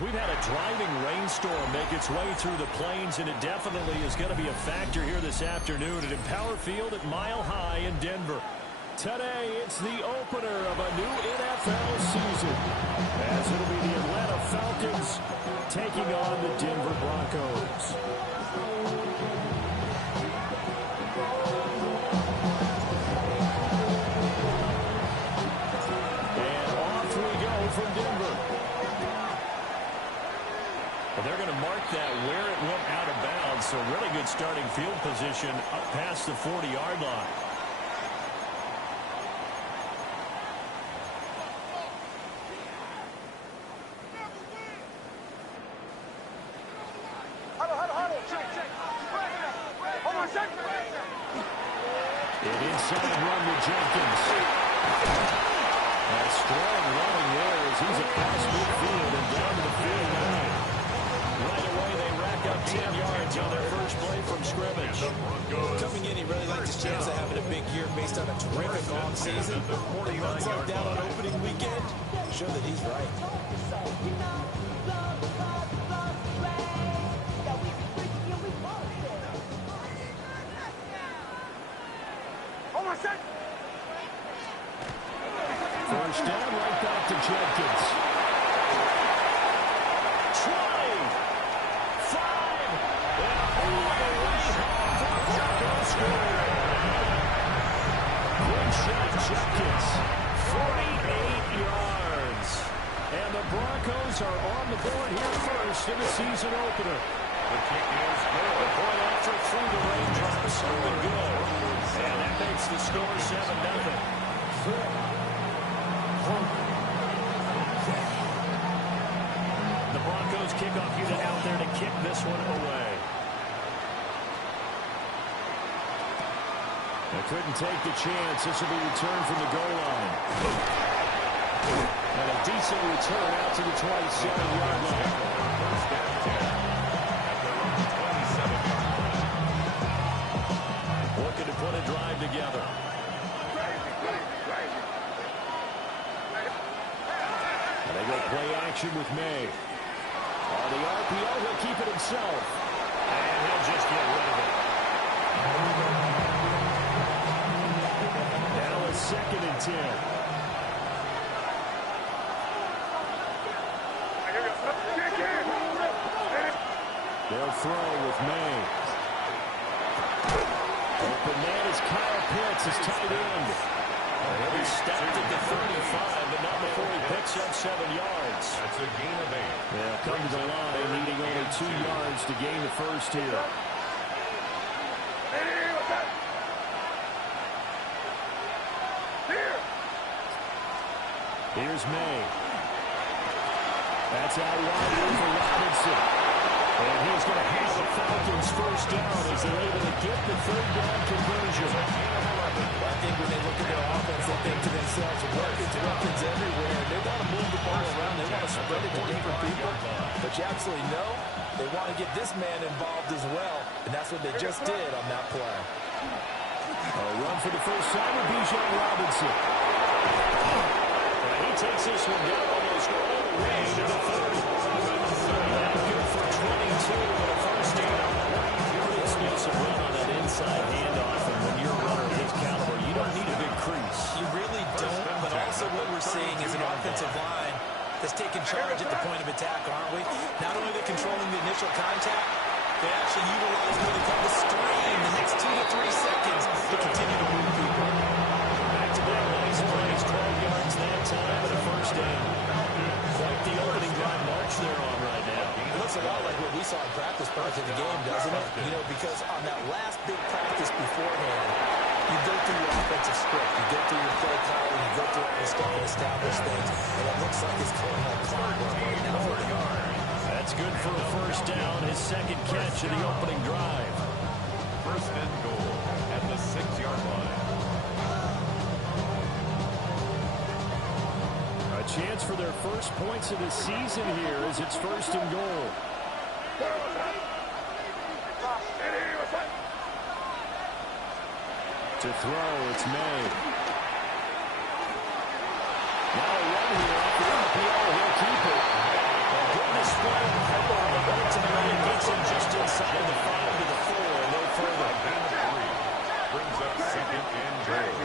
We've had a driving rainstorm make its way through the plains, and it definitely is going to be a factor here this afternoon at Empower Field at Mile High in Denver. Today, it's the opener of a new NFL season, as it'll be the Atlanta Falcons taking on the Denver Broncos. And off we go from Denver. They're going to mark that where it went out of bounds, so really good starting field position up past the 40-yard line. An inside run with Jenkins. A strong running there as he's across midfield and down to the field line. Right away, they rack up 10 yards on their first play from scrimmage. Coming in, he really liked his chance of having a big year based on a terrific offseason. He runs like down on opening weekend. Show that he's right. First down, right back to Jenkins. Jenkins, 48 yards. And the Broncos are on the board here first in the season opener. The kick is good. Point after through the raindrops. So good. And that makes the score 7-0. The Broncos kickoff unit out there to kick this one away. They couldn't take the chance. This will be returned from the goal line. And a decent return out to the 27-yard line. Looking to put a drive together. And they go play action with May. On the RPO, he'll keep it himself. And he'll just get rid of it. Second and 10. They'll throw with May. Open man is Kyle Pitts, his tight end. He'll be stopped at the 35, but not before he picks up 7 yards. That's a gain of 8. They'll come to the line, needing only 2 yards to gain the first here. Here's May. That's out wide for Robinson. And he's going to have the Falcons first down as they're able to get the third down conversion. I think when they look at their offense, they think to themselves, weapons everywhere. They want to move the ball around. They want to spread it to different people. But you absolutely know they want to get this man involved as well. And that's what they just did on that play. A run for the first time with Bijan Robinson. He takes this one down almost all the way to the 30. Good for 22 and a first down. Really explosive run on that inside handoff, and when you're a runner of his caliber, you don't need a big crease. You really don't, but also what we're seeing is an offensive line that's taking charge at the point of attack, aren't we? Not only are they controlling the initial contact, they actually utilize what they call the stream the next 2 to 3 seconds to continue to move people. Back-to-back nice plays, 12 yards that time, and a first down. Quite the opening drive march they're on right now. It looks a lot like what we saw in practice prior to the game, doesn't it? You know, because on that last big practice beforehand, you go through your offensive script, you go through your play calling, you go through all this stuff and establish things. And it looks like it's going like clockwork right now for him. That's good for a first down, his second catch of the opening drive. First and goal at the 6-yard line. A chance for their first points of the season here as it's first and goal. To throw, it's May. Now a run here off the RPO, he'll keep it. A good display of power, but ultimately it gets him just inside the 5 to the 4, no further. Brings up second and goal.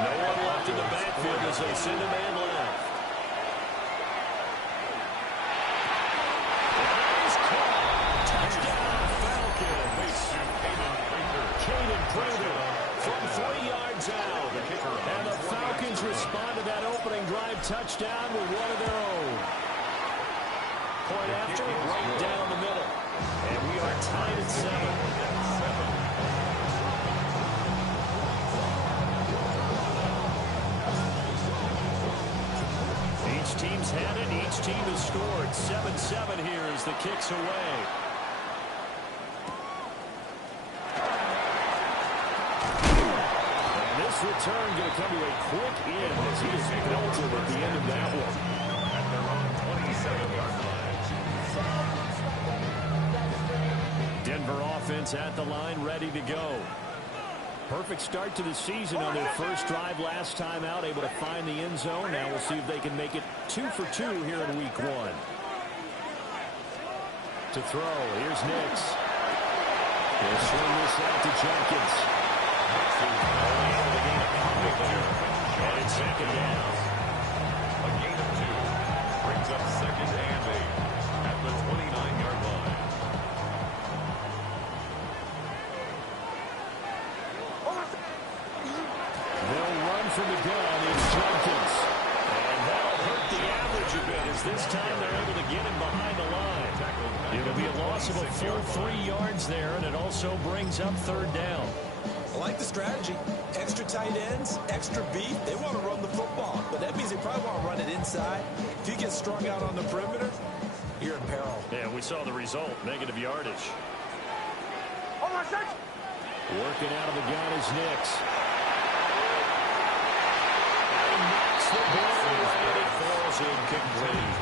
No one left in the backfield as they send a man left. Nice caught. Touchdown, Falcons. Caden Prater from 3 yards out. And the Falcons respond to that opening drive touchdown with one of their own. Point after, right down the middle. And we are tied at 7. Each team's had it. Each team has scored. 7-7 here as the kick's away. And this return going to come to a quick end as he is belted at the end of that one. At their own 27-yard line. Denver offense at the line, ready to go. Perfect start to the season on their first drive last time out, able to find the end zone. Now we'll see if they can make it 2 for 2 here in week 1. To throw, here's Nix. He'll swing this out to Jenkins. And it's second down. A gain of 2. Brings up second and 8 at the 29-yard line. They'll run from the gun in Jenkins. And that'll hurt the average a bit as this time they're able to get him behind the line. It'll be a loss of a full 3 yards there, and it also brings up third down. I like the strategy. Extra tight ends, extra beef. They want to run the football, but that means they probably want to run it inside. If you get strung out on the perimeter, you're in peril. Yeah, we saw the result, negative yardage. Working out of the gun is Nix. And knocks the ball away. It falls incomplete.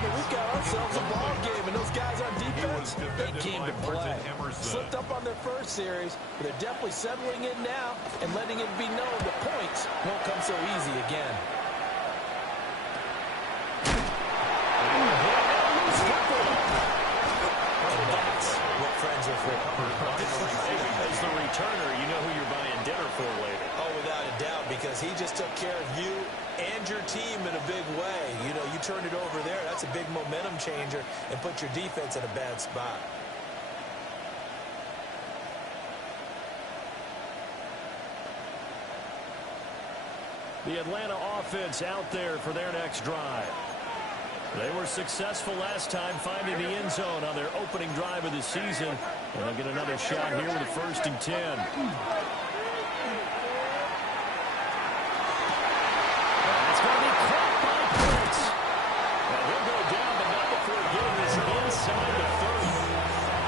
We've got ourselves a ball game, and those guys on defense, they came to play. Slipped up on their first series, but they're definitely settling in now and letting it be known the points won't come so easy again. And that's what friends are for. As the returner, you know who you're buying dinner for later. Oh, without a doubt, because he just took care of you and your team in a big way. You know, you turned it over there. That's a big momentum changer and put your defense in a bad spot. The Atlanta offense out there for their next drive. They were successful last time finding the end zone on their opening drive of the season. And they'll get another shot here with a 1st and 10. It's going to be caught by Prince. And he'll go down, but not before getting this inside the 30.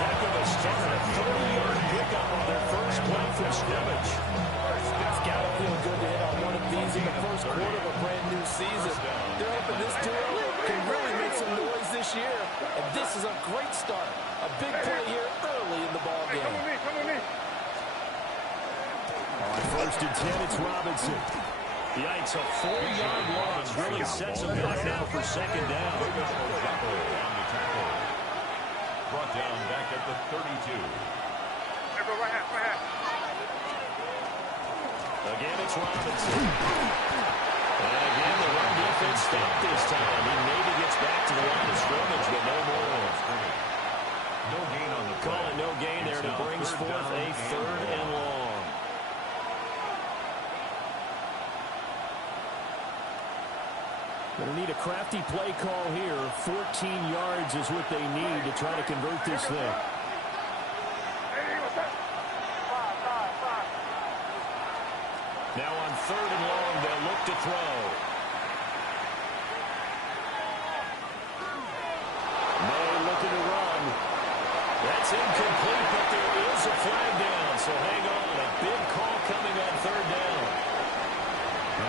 Heck of a start. A 30-yard pickup on their first play from scrimmage. It's got to feel good to hit on one of these in the first quarter of a brand new season. They're hoping this duo can really make some noise this year. And this is a great start. A big play here early in the ball game. On 1st and 10, it's Robinson. Yikes, a 4-yard loss really sets him back now for second down. Brought down back at the 32. Again, it's Robinson. And again, the run defense stopped this time. He maybe gets back to the line of scrimmage, but no more. No gain on the Call it no gain there, and it brings forth a 3rd and long. Going to need a crafty play call here. 14 yards is what they need to try to convert this thing. Now on 3rd and long, they'll look to throw. incomplete, but there is a flag down. So hang on. A big call coming on third down.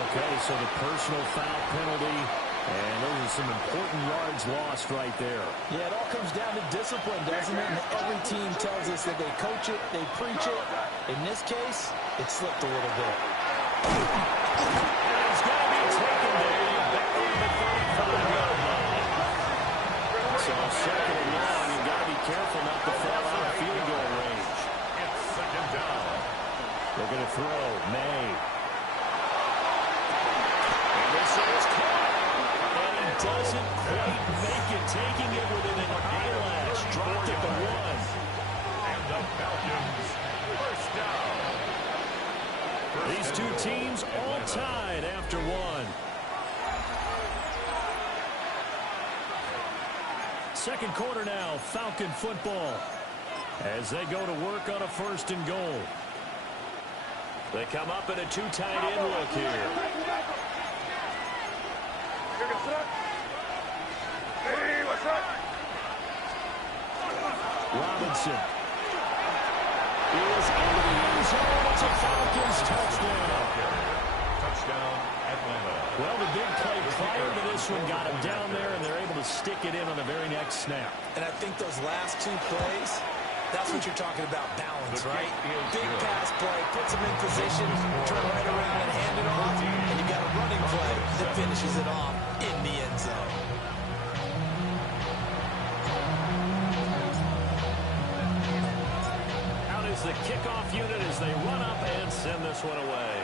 Okay, so the personal foul penalty. And those are some important yards lost right there. Yeah, it all comes down to discipline, doesn't it? And every team tells us that they coach it, they preach it. In this case, it slipped a little bit. And it's going to be taken there back on the 35-yard line. So second and long, you've got to be careful not to fall out of field goal range. It's second down. They're going to throw. May. And this is caught. Doesn't quite make it, taking it within an eyelash. Dropped at the 1. And the Falcons, first down. These two teams all tied after 1. Second quarter now, Falcon football. As they go to work on a first and goal. They come up in a two tight end look here. Robinson is into the end zone. It's a Falcons touchdown. Touchdown, Atlanta. Well, the big play prior to this one got him down there, and they're able to stick it in on the very next snap. And I think those last two plays, that's what you're talking about, balance, right? Big pass play, puts them in position, turn right around and hand it off, and you got a running play that finishes it off in the end zone. Out is the kickoff unit as they run up and send this one away.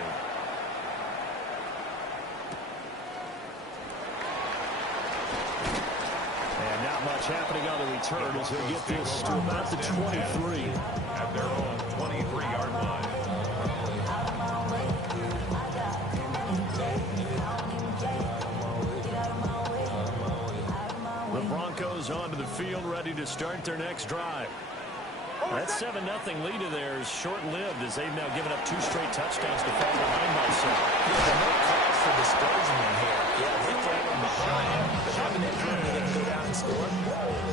And not much happening on the return as he'll get this to about the 23. At their own 23-yard line. The Broncos onto the field, ready to start their next drive. That 7-0 lead of theirs short-lived as they've now given up 2 straight touchdowns to fall behind by 7. Yeah, no cause for discouragement here. Yeah, they fallen behind, but have an injury and they can go down and score.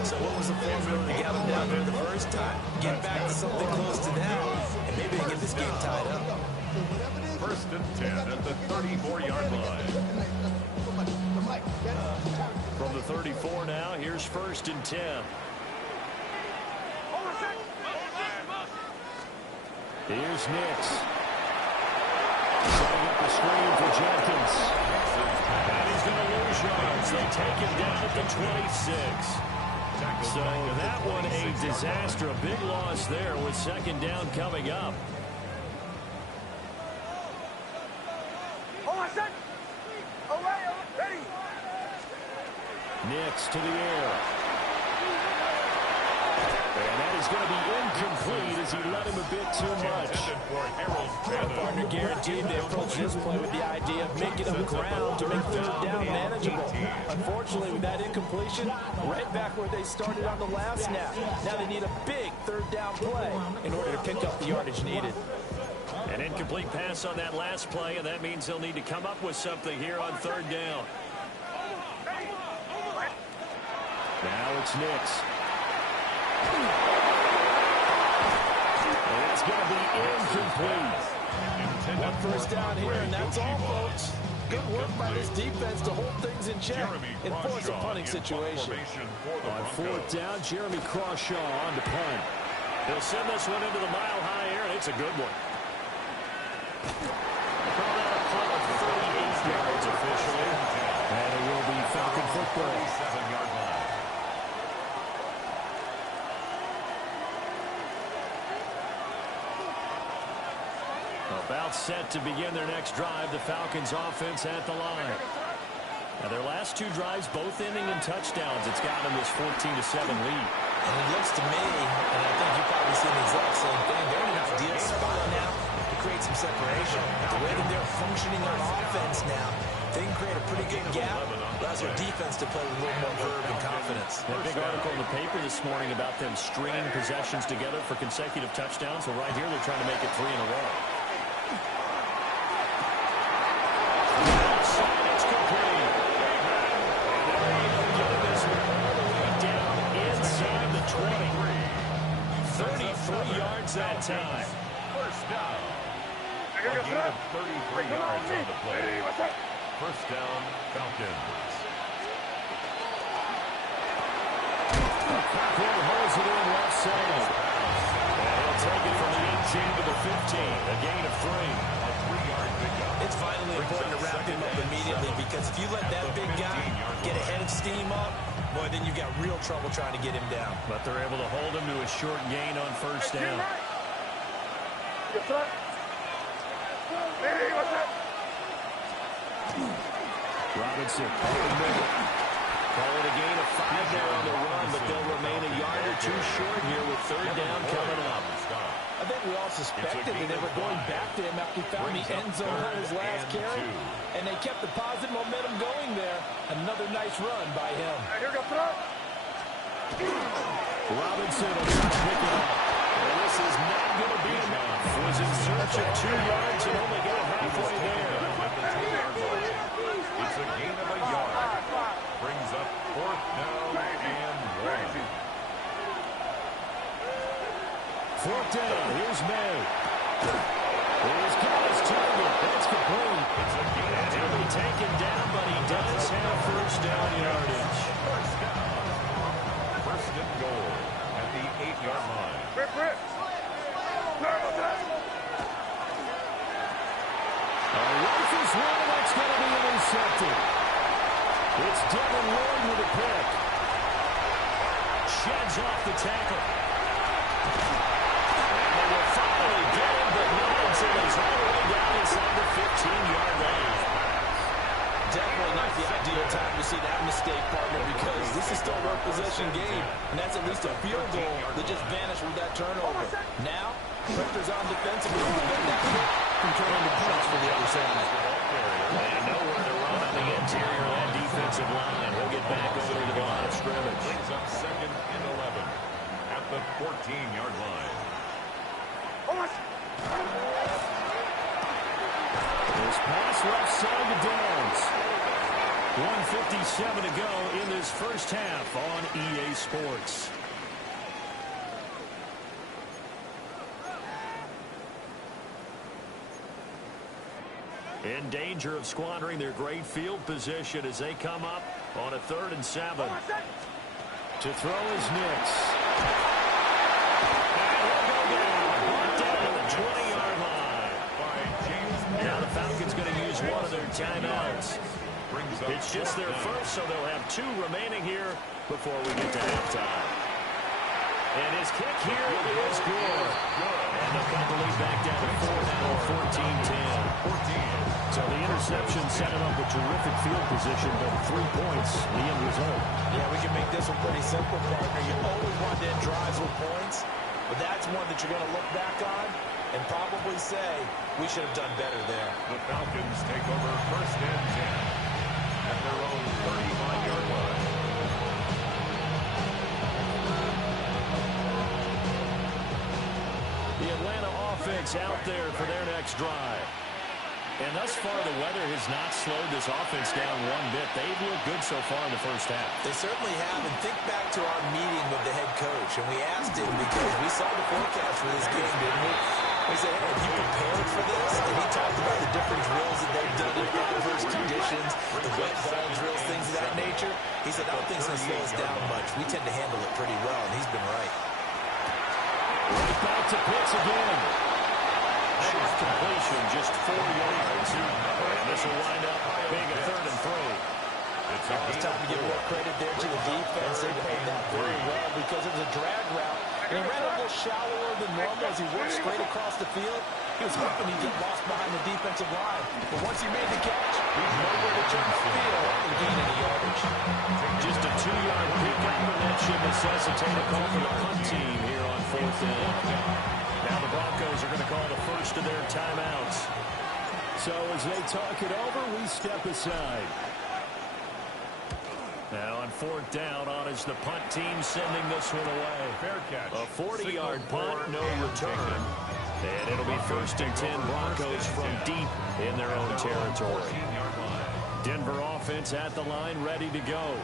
So what was the formula to get them down there the first time? Get back to something close to that, and maybe they get this game tied up. First and 10 at the 34-yard line. From the 34 now, here's first and 10. Here's Nix. Setting up the screen for Jenkins. And he's going to lose yards. They take him down at the 26. So that one a disaster. A big loss there with second down coming up. Nix to the air. And that is going to be incomplete as he let him a bit too much. Partner guaranteed they approach this play with the idea of making up ground to make third down manageable. Unfortunately, with that incompletion, right back where they started on the last snap. Now they need a big third down play in order to pick up the yardage needed. An incomplete pass on that last play, and that means they'll need to come up with something here on third down. Now it's Nix. And it's going to be incomplete. One first down here, and that's all, folks. Good work by this defense to hold things in check and force a punting situation. On fourth down, Jeremy Crawshaw on to punt. He'll send this one into the mile-high air, and it's a good one. Called out a punt of 38 yards officially. And it will be Falcon football. 7-yard line. About set to begin their next drive, the Falcons offense at the line. Now their last 2 drives, both ending in touchdowns. It's got them this 14-7 lead. And it looks to me, and I think you've probably seen the exact same thing, they're in an ideal spot now to create some separation. The way that they're functioning on offense now, they can create a pretty good gap. Allows their defense to play with a little more verve and confidence. That big article in the paper this morning about them stringing possessions together for consecutive touchdowns. Well, right here they're trying to make it 3 in a row. It's complete. And they're able to get this all the way down inside the 20. yards that time. First down. A gain of 33 yards on the play. First down, Falcons. Cockrell holds it in left side. And he'll take it from the 18 to the 15. A gain of 3. A 3-yard pickup. It's vitally important to wrap him up immediately because if you let that big guy get ahead of steam up, boy, then you've got real trouble trying to get him down. But they're able to hold him to a short gain on first down. Robinson. Call it a gain of 5 there on the run, but they'll remain a yard or two short here with third down coming up. I think we all suspected that they were going back to him after he found the end zone on his last carry, and they kept the positive momentum going there. Another nice run by him. Robinson will try to pick it up. And this is not going to be enough. Was in search of 2 yards and only got halfway there. It's a gain of a yard. Brings up fourth down and 1. Fourth down. Here's May. He's got his target. That's complete. It's a gain. And he'll be taken down, but he does have first down yardage. First down. First and goal at the 8-yard line. Rifles one that's going to be intercepted. It's Devin Lloyd with a pick. Sheds off the tackle. And they will finally get him, but not until he's all the way down inside the 15-yard range. Definitely not the ideal time to see that mistake, partner, because this is still a work possession game, and that's at least a field goal that just vanished with that turnover. Now, pressure's on defensively to prevent that kick from turning the punch for the other side. And nowhere to run on the interior of that defensive line. He'll get back over to the line of scrimmage. Brings up second and 11 at the 14-yard line. His pass left side to Downs. 1:57 to go in this first half on EA Sports. In danger of squandering their great field position as they come up on a 3rd and 7. To throw is Nix. And he'll go down. Brought down to the 20-yard line. Now the Falcons going to use one of their timeouts. It's just their first, so they'll have 2 remaining here before we get to halftime. And his kick here is good. And they'll cut the lead back down to 4 now, 14-10. So the interception set him up with terrific field position, but 3 points, the end result. Yeah, we can make this one pretty simple, partner. You always want to end drives with points, but that's one that you're going to look back on and probably say, we should have done better there. The Falcons take over first and 10 at their own 35-yard line. The Atlanta offense out there for their next drive. And thus far, the weather has not slowed this offense down one bit. They've looked good so far in the first half. They certainly have. And think back to our meeting with the head coach. And we asked him because we saw the forecast for this game, didn't we? We said, hey, have you prepared for this? And he talked about the different drills that they've done in adverse conditions, the wet ball drills, things of that nature. He said, I don't think it's going to slow us down much. We tend to handle it pretty well, and he's been right. Right back to Pitts again. Short completion, just 4 yards. And this will wind up being a 3rd and 3. It's time to give more credit there to the defense. They played that very well because it was a drag route. And he ran a little shallower than normal as he worked straight across the field. He was hoping he'd get lost behind the defensive line. But once he made the catch, he nowhere to turn the field and gain any yardage. Just a 2-yard pickup, and that should necessitate a call for the punt team here on 4th down. Now the Broncos are going to call the first of their timeouts. So as they talk it over, we step aside. Now on 4th down, on is the punt team sending this one away. Fair catch. A 40-yard punt, no return. And it'll be 1st and 10 Broncos from deep in their own territory. Denver offense at the line, ready to go.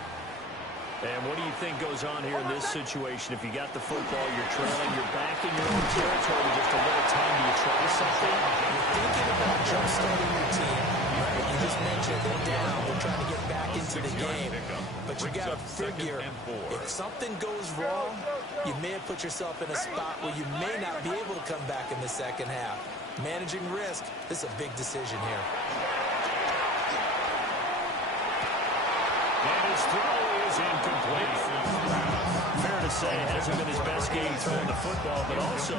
And what do you think goes on here in this situation? If you got the football, you're trailing, you're back in your own territory, just a little time, do you try something? You're thinking about jump-starting your team. Right? You just mentioned they're down. They're trying to get back into the game. But you got to figure, if something goes wrong, you may have put yourself in a spot where you may not be able to come back in the second half. Managing risk, this is a big decision here. And his throw is incomplete. Fair to say, it hasn't been his best game throwing the football, but also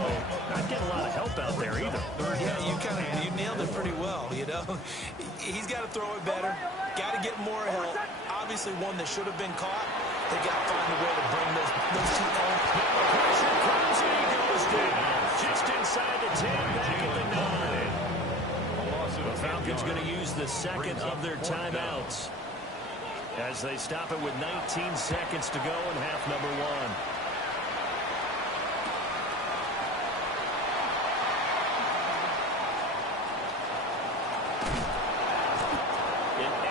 not getting a lot of help out there either. Yeah, you nailed it pretty well, you know. He's got to throw it better. Got to get more help. Obviously, one that should have been caught. They got to find a way to bring those two on. Pressure comes and he goes down. Just inside the 10, back at the 9. The Falcons going to use the second of their timeouts as they stop it with 19 seconds to go in half number 1.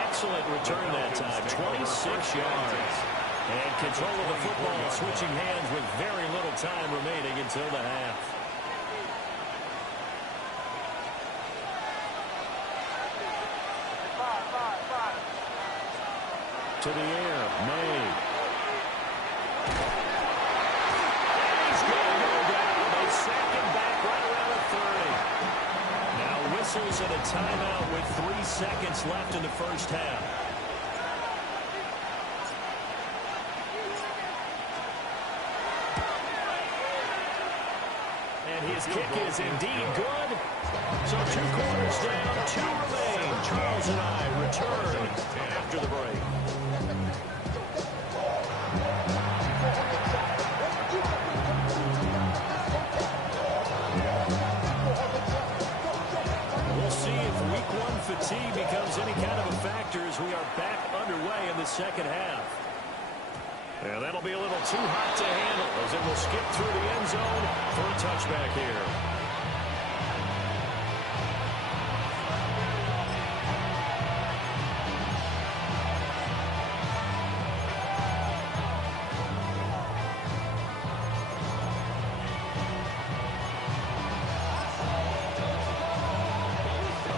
Excellent return that time, 26 yards. And control of the football switching hands with very little time remaining until the half. To the air, May. And he's going to go down. They sack him back right around the 30. Now whistles and a timeout with 3 seconds left in the first half. And his kick is indeed good. So 2 quarters down, 2 remain. Charles and I return after the break. We'll see if week 1 fatigue becomes any kind of a factor as we are back underway in the second half. And that'll be a little too hot to handle as it will skip through the end zone for a touchback here.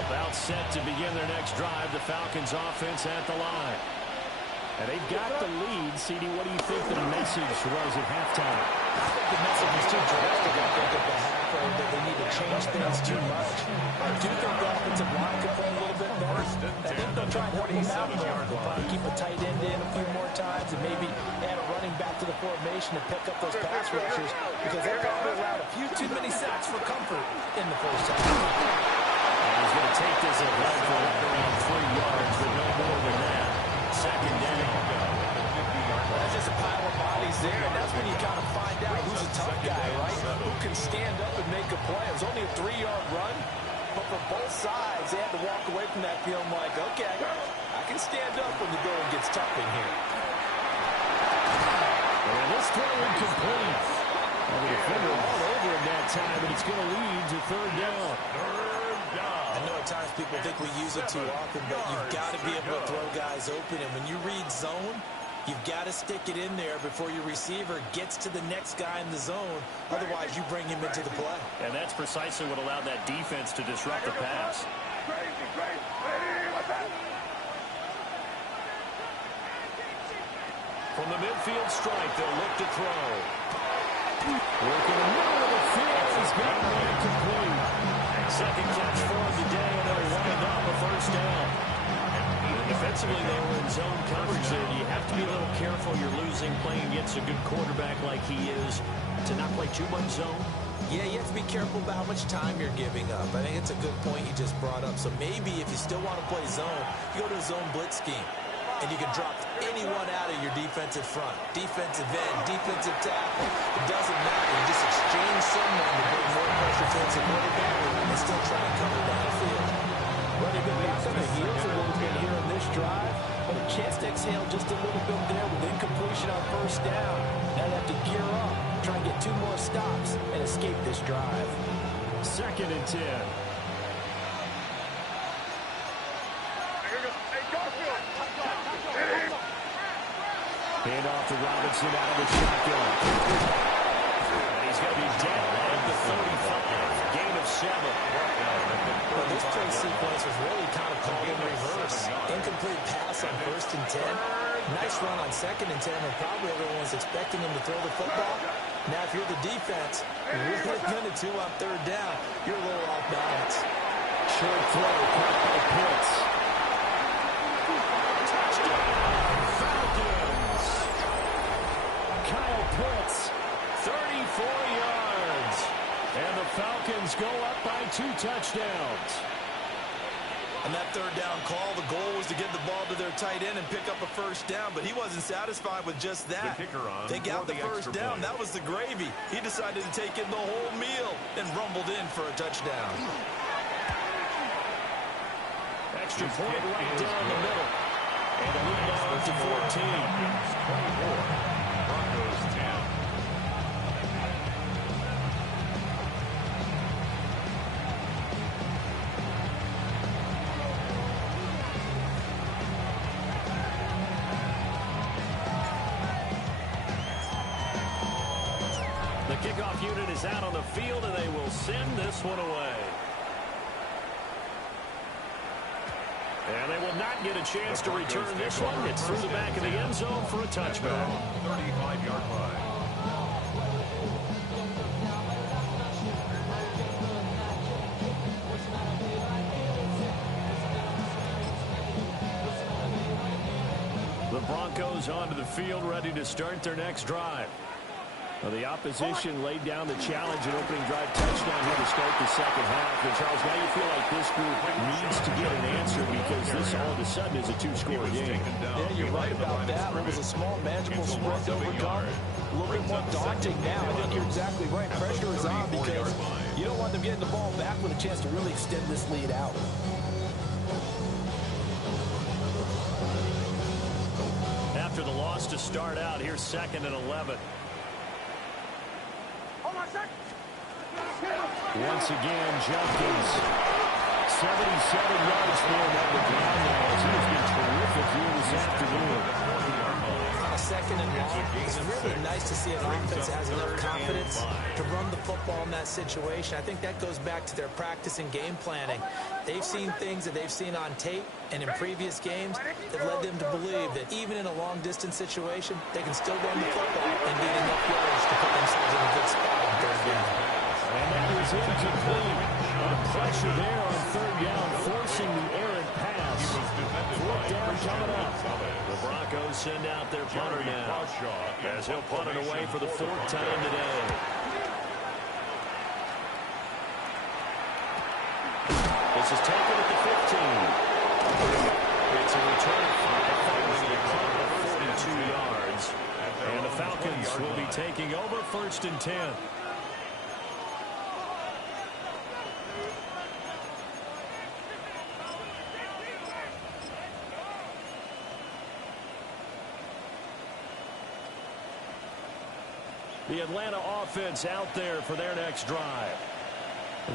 About set to begin their next drive, the Falcons offense at the line. And they've got the lead. CD, what do you think the message was at halftime? I think the message was too drastic. I think at the half that they need to change things too much. I do think the offensive line could play a little bit better. I think they'll try and help him out more. They'll probably keep a tight end in a few more times and maybe add a running back to the formation to pick up those pass rushers because they probably allowed a few too many sacks for comfort in the first half. And he's going to take this at right for around 3 yards, but no more than that. Second down. That's just a pile of bodies there, and that's when you kind of find out who's a tough guy, right? Who can stand up and make a play. It was only a 3-yard run, but for both sides, they had to walk away from that feeling like, okay, I can stand up when the going gets tough in here. And this throw incomplete. And the defender all over him that time, and it's going to lead to 3rd down. I know at times people think we use it too often, but you've got to be able to throw guys open. And when you read zone, you've got to stick it in there before your receiver gets to the next guy in the zone. Otherwise, you bring him into the play. And that's precisely what allowed that defense to disrupt the pass. From the midfield strike, they'll look to throw. Working the middle of the field. He's got one incomplete. Second catch for him today, and they'll wind up a first down. Defensively, they were in zone coverage there. You have to be a little careful. You're losing playing against a good quarterback like he is to not play too much zone. Yeah, you have to be careful about how much time you're giving up. I think it's a good point you just brought up. So maybe if you still want to play zone, you go to a zone blitz scheme. And you can drop anyone out of your defensive front. Defensive end, defensive tackle. It doesn't matter. You just exchange someone to bring more pressure towards the quarterback and still try and cover downfield. Well, they've been back on their heels a little bit here on this drive, but a chance to exhale just a little bit there with incompletion on first down. Now they have to gear up, try and get 2 more stops, and escape this drive. 2nd and 10. Hand off to Robinson out of the shotgun. And he's going to be down at the 35. Gain of 7. Well, this play sequence was really kind of called in reverse. Incomplete pass on 1st and 10. Nice run on 2nd and 10, and probably everyone was expecting him to throw the football. Now, if you're the defense, really limited to on 3rd down, you're a little off balance. Short throw, caught by Pitts. Touchdown, Falcons. Kyle Pitts, 34 yards. And the Falcons go up by 2 touchdowns. On that 3rd down call, the goal was to get the ball to their tight end and pick up a 1st down, but he wasn't satisfied with just that. They got the 1st down. That was the gravy. He decided to take in the whole meal and rumbled in for a touchdown. Extra point right down the middle. And a lead on to 14. 24. Broncos 10. The kickoff unit is out on the field, and they will send this one away. And they will not get a chance to return this one. It's through the back of the end zone for a touchback. 35-yard line. The Broncos onto the field, ready to start their next drive. Well, the opposition laid down the challenge and opening drive touchdown here to start the 2nd half. And, Charles, now you feel like this group needs to get an answer because this all of a sudden is a 2-score game. Yeah, you're right about that. It was a small, manageable spread to overcome. A little bit more daunting now. I think you're exactly right. Pressure is on because you don't want them getting the ball back with a chance to really extend this lead out. After the loss to start out, here's 2nd and 11. Once again, Jenkins, 77 yards for him on the ground now. He has been terrific here this afternoon. On a 2nd and long, it's really nice to see an offense that has enough confidence to run the football in that situation. I think that goes back to their practice and game planning. They've seen things that they've seen on tape and in previous games that led them to believe that even in a long-distance situation, they can still run the football and gain enough yards to put themselves in a good spot on 3rd down. And that was incomplete. The pressure there on 3rd down, forcing the errant pass. 4th down coming up. The Broncos send out their punter now, as he'll punt it away for the 4th time today. This is taken at the 15. It's a return following a punt of 42 yards. And the Falcons will be taking over 1st and 10. The Atlanta offense out there for their next drive.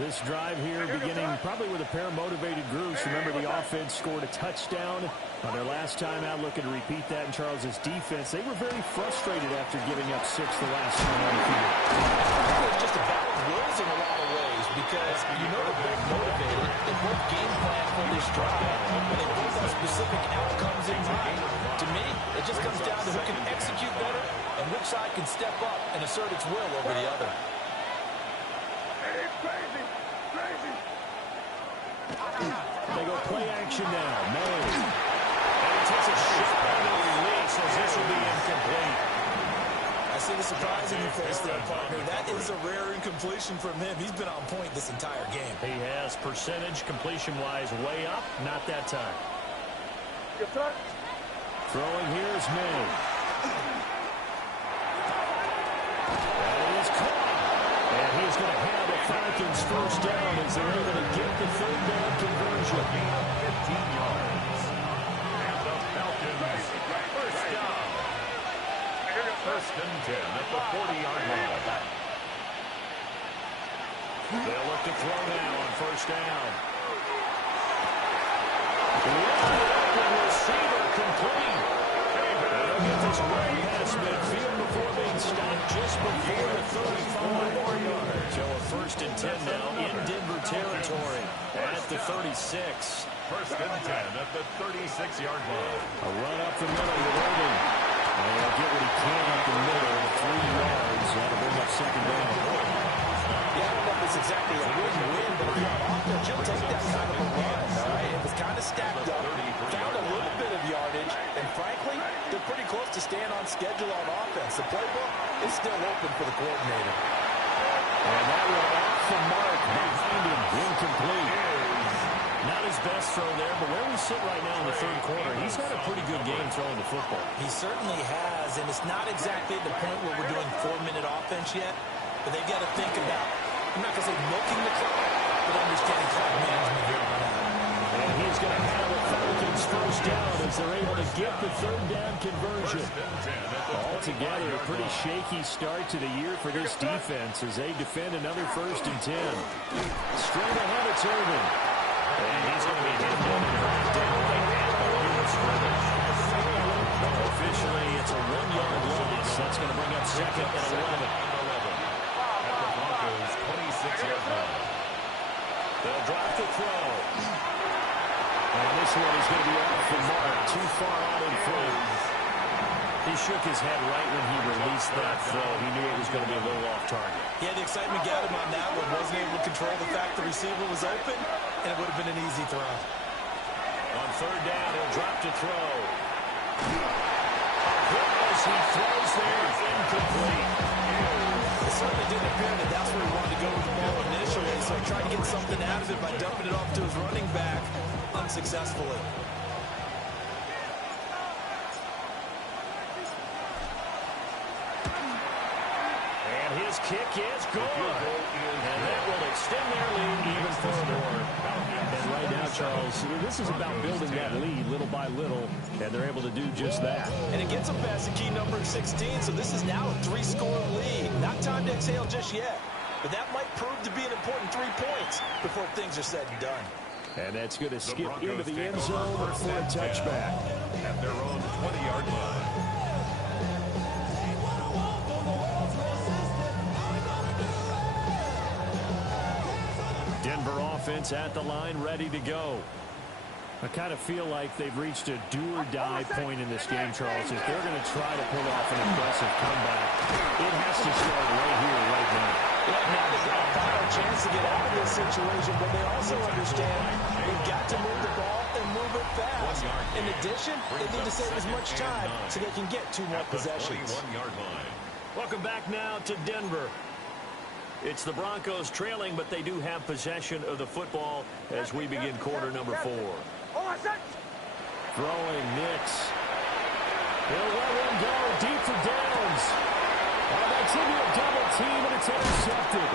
This drive here beginning probably with a pair of motivated groups. Remember, the offense scored a touchdown on their last time out. Looking to repeat that in Charles's defense. They were very frustrated after giving up 6 the last time on the field. I think it's just about wills in a lot of ways because you know they're both motivated. They both game plan for this drive, and they both have specific outcomes in mind. To me, it just comes down to who can execute better and which side can step up and assert its will over the other. They go play action now. May. And he takes a shot on the release as this will be incomplete. I see the surprise in your face there, partner. That is a rare incompletion from him. He's been on point this entire game. He has percentage completion-wise way up. Not that time. Throwing here is May. That is caught. And he's going to have the Falcons 1st down as they're able to get the 3rd down conversion. 15 yards. And the Falcons 1st down. 1st and 10 at the 40-yard line. They'll look to throw now on 1st down. Receiver complete. get this way past midfield before being stopped just before the 35 yards. So a 1st and 10 now in Denver territory at the 36. 1st and 10 at the 36-yard line. A run up the middle with Irving. And he'll get what he can up the middle at 3 yards. That'll bring up 2nd down. Yeah, I don't know if it's exactly a win-win, but if you're on offense, you'll take that kind of a run, all right? It was kind of stacked up, found a little bit of yardage, and frankly, they're pretty close to staying on schedule on offense. The playbook is still open for the coordinator. And that will off the mark behind him, incomplete. Not his best throw there, but where we sit right now in the 3rd quarter, he's had a pretty good game throwing the football. He certainly has, and it's not exactly at the point where we're doing 4-minute offense yet, but they've got to think about, I'm not going to say milking the clock, but understanding clock management here on out. And he's going to have a Falcons 1st down as they're able to get the 3rd down conversion. Altogether, a pretty shaky start to the year for this defense as they defend another 1st and 10. Straight ahead, it's Irving. And he's going to be hit down at the line of scrimmage. Officially, it's a 1-yard loss. That's going to bring up 2nd and 11. At the Broncos' 26-yard line. They'll drop the throw. And this one is going to be off the mark, too far out in front. He shook his head right when he released that throw. He knew it was going to be a little off target. Yeah, the excitement got him on that one. Wasn't able to control the fact the receiver was open, and it would have been an easy throw. On 3rd down, he'll drop to throw. As he throws there, incomplete. It certainly didn't appear that that's where he wanted to go with the ball initially, so he tried to get something out of it by dumping it off to his running back unsuccessfully. And his kick is good. And that will extend their lead even further. And right now, Charles, this is about building that lead little by little, and they're able to do just that. And it gets them past the key number 16, so this is now a 3-score lead. Not time to exhale just yet, but that might prove to be an important 3 points before things are said and done. And that's going to skip into the end zone for a touchback. At their own 20-yard line. Denver offense at the line, ready to go. I kind of feel like they've reached a do-or-die point in this game, Charles. If they're going to try to pull off an impressive comeback, it has to start right here, right now. Yeah, now they've got a final chance to get out of this situation, but they also understand they've got to move the ball and move it fast. In addition, they need to save as much time so they can get 2 more possessions. 21-yard line. Welcome back now to Denver. It's the Broncos trailing, but they do have possession of the football as we begin quarter number 4. Throwing Nix. He'll let him go deep for Downs. That's into a double team, and it's intercepted.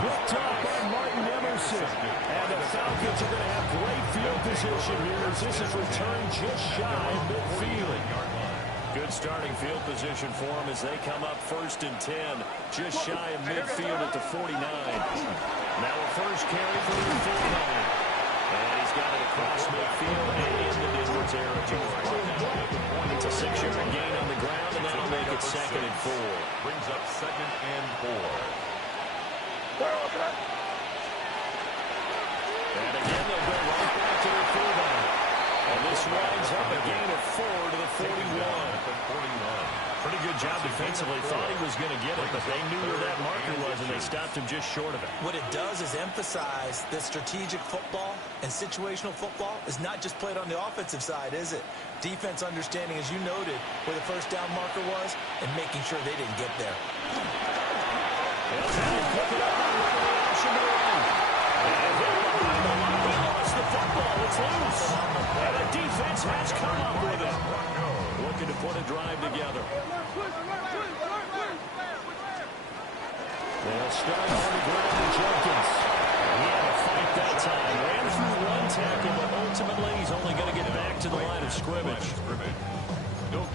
Picked up by Martin Emerson. And the Falcons are going to have great field position here as this is returned just shy of midfield. Good starting field position for them as they come up 1st and 10, just shy of midfield at the 49. Now a first carry for the 49. And he's got it across midfield and into Denver territory. It's a 6-yard gain on the ground, and that'll make it 2nd and 4. Brings up 2nd and 4. And again, they'll go right back to their fullback. And this winds up a gain of 4 to the 41. Pretty good job defensively. Thought he was going to get it, but they knew where that marker was, and they stopped him just short of it. What it does is emphasize that strategic football and situational football is not just played on the offensive side, is it? Defense understanding, as you noted, where the 1st down marker was and making sure they didn't get there. They'll try to pick it up on the option to run. And he lost the football. It's loose. And the defense has come up with it. Looking to put a drive together. They'll start on the ground with Jenkins. He had a fight that time. Ran through 1 tackle, but ultimately he's only going to get back to the line of scrimmage.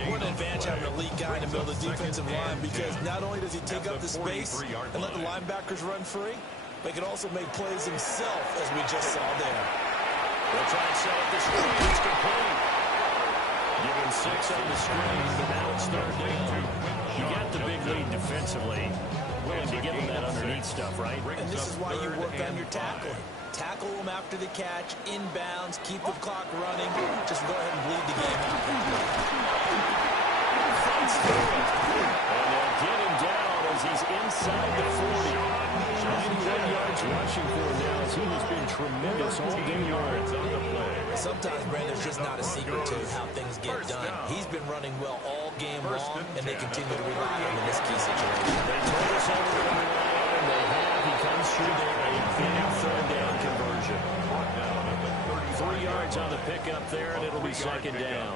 What an advantage having an elite guy in the middle of the defensive line, because not only does he take up the space and let the linebackers run free, but he can also make plays himself, as we just saw there. They'll try and set up the screen. It's complete. Given 6 on the screen, but now it's third down. You got the big lead defensively. Willing to give them that underneath stuff, right? And this is why you work on your tackling. Tackle them after the catch, inbounds, keep the clock running. Just go ahead and bleed the game out. And they'll get him down as he's inside the 40. 91 yards rushing for him now as he has been tremendous all day long. Sometimes, Brandon, there's just not a secret to how things get done. He's been running well all game long, and they continue to rely on him in this key situation. They told us they were going to rely on him. They have. He comes through there. A big third down conversion. 3 yards on the pickup there, and it'll be second down.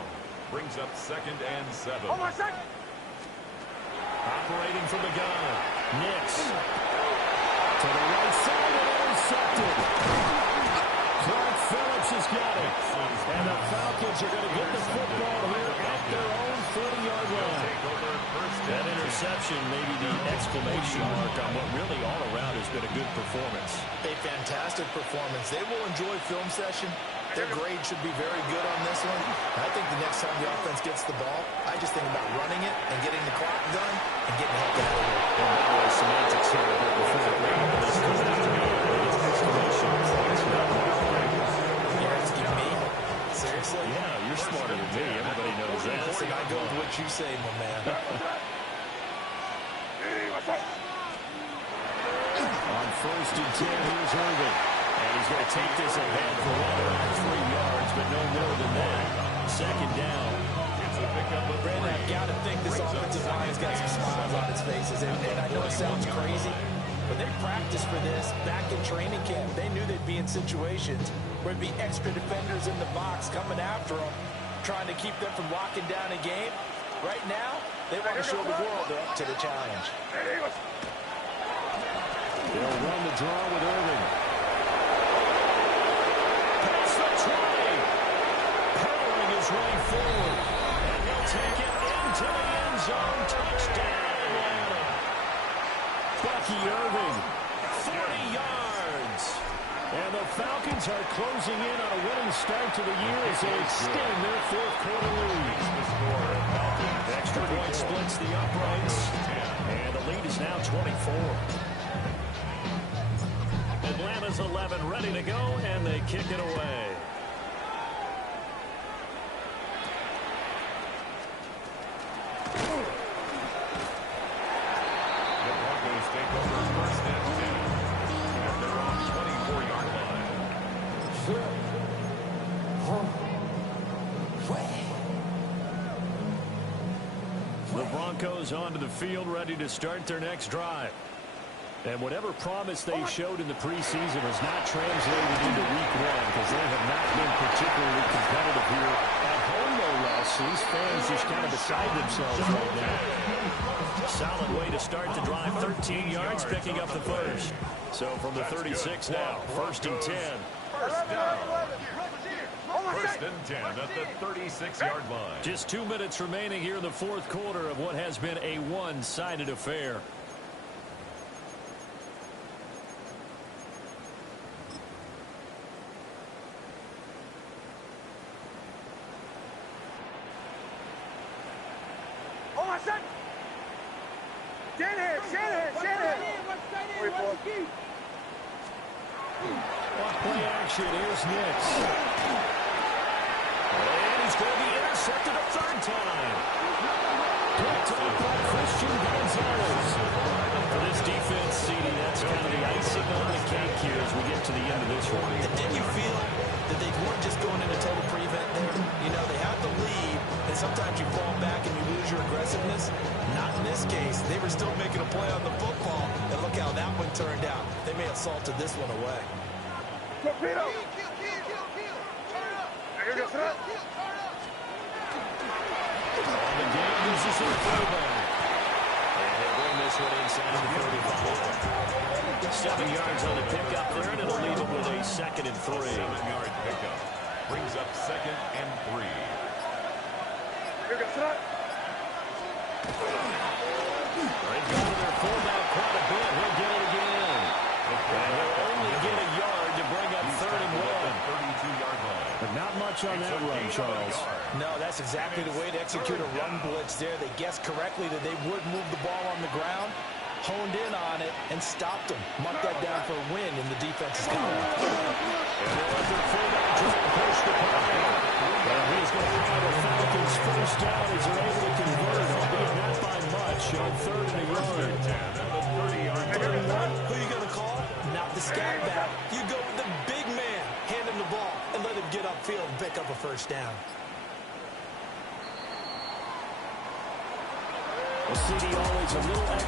Brings up 2nd and 7. Operating from the gun. Nix. To the right side and intercepted. Clark Phillips has got it. And the Falcons are going to get the football here at their own 40-yard line. That interception may be the exclamation mark on what really all around has been a good performance. A fantastic performance. They will enjoy film session. Their grade should be very good on this one. I think the next time the offense gets the ball, I just think about running it and getting the clock done and getting the heck out of here. And by the way, semantics here a bit before the break. This comes out to be an exclamation point. You're asking me? Seriously? Yeah, you're smarter than me. Everybody knows that. Listen, I go with what you say, my man. On 1st and 10, here's Irvin. And he's going to take this ahead for right around 3 yards, but no more than that. Second down. Brandon, I've got to think this offensive line's got some smiles on its faces. And I know it sounds crazy, but they practiced for this back in training camp. They knew they'd be in situations where there'd be extra defenders in the box coming after them, trying to keep them from locking down a game. Right now, they want to show the world they're up to the challenge. They'll run the draw with Irvin. Pass the 20. Powering his way forward. And he'll take it into the end zone. Touchdown. Bucky Irving, 40 yards. And the Falcons are closing in on a winning start to the year as they extend their 4th quarter lead. Extra point splits the uprights. And the lead is now 24. Atlanta's 11 ready to go, and they kick it away. The Broncos take over 1st and 10 at their own 24-yard line. The Broncos onto the field, ready to start their next drive. And whatever promise they showed in the preseason has not translated into week 1 because they have not been particularly competitive here at home, no less. These fans just kind of beside themselves right now. Solid way to start the drive. 13 yards, picking up the first. So from the 36 now, 1st and 10. First down. 1st and 10 at the 36-yard line. Just 2 minutes remaining here in the 4th quarter of what has been a one-sided affair. Play action, here's Nix. And he's going to be intercepted a 3rd time. Picked up by Christian Gonzalez. For this defense, CD, that's kind of the icing on the cake here as we get to the end of this one. Didn't you feel that they weren't just going into total prevent there? You know, they had the lead, and sometimes you fall back and you lose your aggressiveness. Not in this case. They were still making a play on the football, and look how that one turned out. They may have salted this one away. On the game, this is their fullback. And they bring this one inside the 35. 7 yards on the pickup there, and it'll leave them with a 2nd and 3. 7-yard pickup. Brings up 2nd and 3. They've gone to their fullback quite a bit. He'll get it again. And he'll only get a yard to bring up 3rd and 1. 32-yard line. But not much on that run, Charles. No, that's exactly the way to execute a run blitz there. They guessed correctly that they would move the ball on the ground, honed in on it, and stopped them. Mark that down for a win in the defense's column. And another fullback trying to push the play. And he's going to try the Falcons first down as they're able to convert, albeit not by much, on 3rd and a yard. 31. Who are you going to call? Not the scat back. You go with the big man. Hand him the ball and let him get upfield and pick up a first down. Well, CD always a little extra.